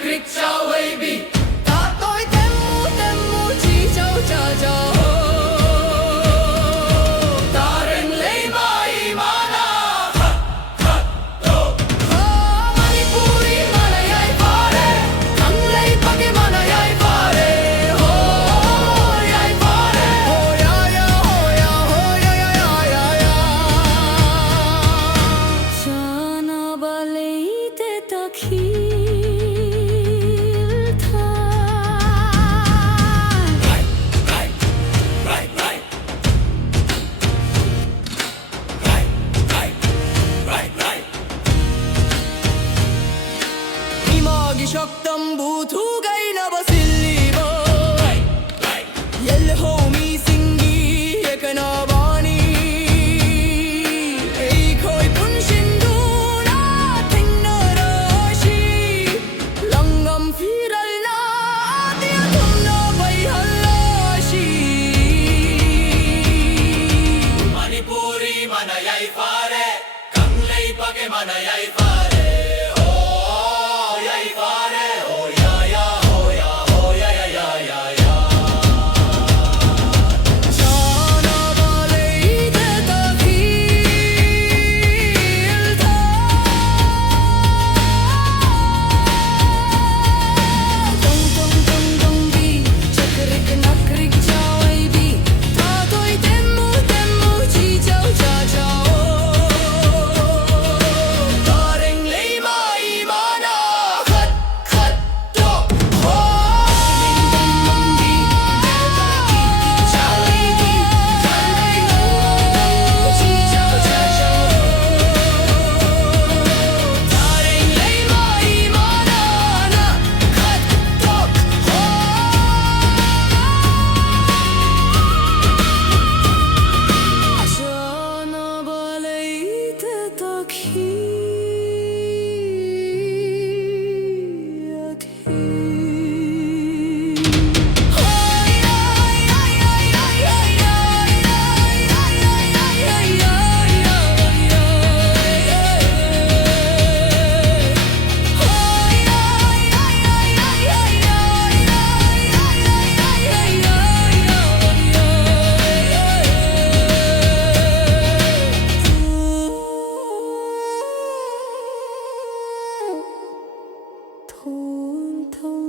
Krik Chao Baby Ta tôi tem mu chi châu cha cha Ta ren lấy mai mana Manipuri mana yai pare Ang lấy pake mana yai pare Yai pare ya ya Chana baleite takhil tha Imagi shaktam buthu gai na basillibo Yell homi singi ekana bani Ei khoi pun sinduna thengna rashi Langam firal na dia thumna bai halashi Manipuri mana yai pare Kanglei pake mana yai pare Yai pare ya ya ya ya Chana baleite takhil tha Dong dong dong dong bi Chakrik nakrik chawai bi Ta toi tem mu chi chau cha chao Ta reng lei mai mana Khat khat to ho Ding dong dong di Ta ki chawai bi Ta reng mu chi chau cha chao Ta reng lei mai mana na Khat to ho Chana baleite thun thun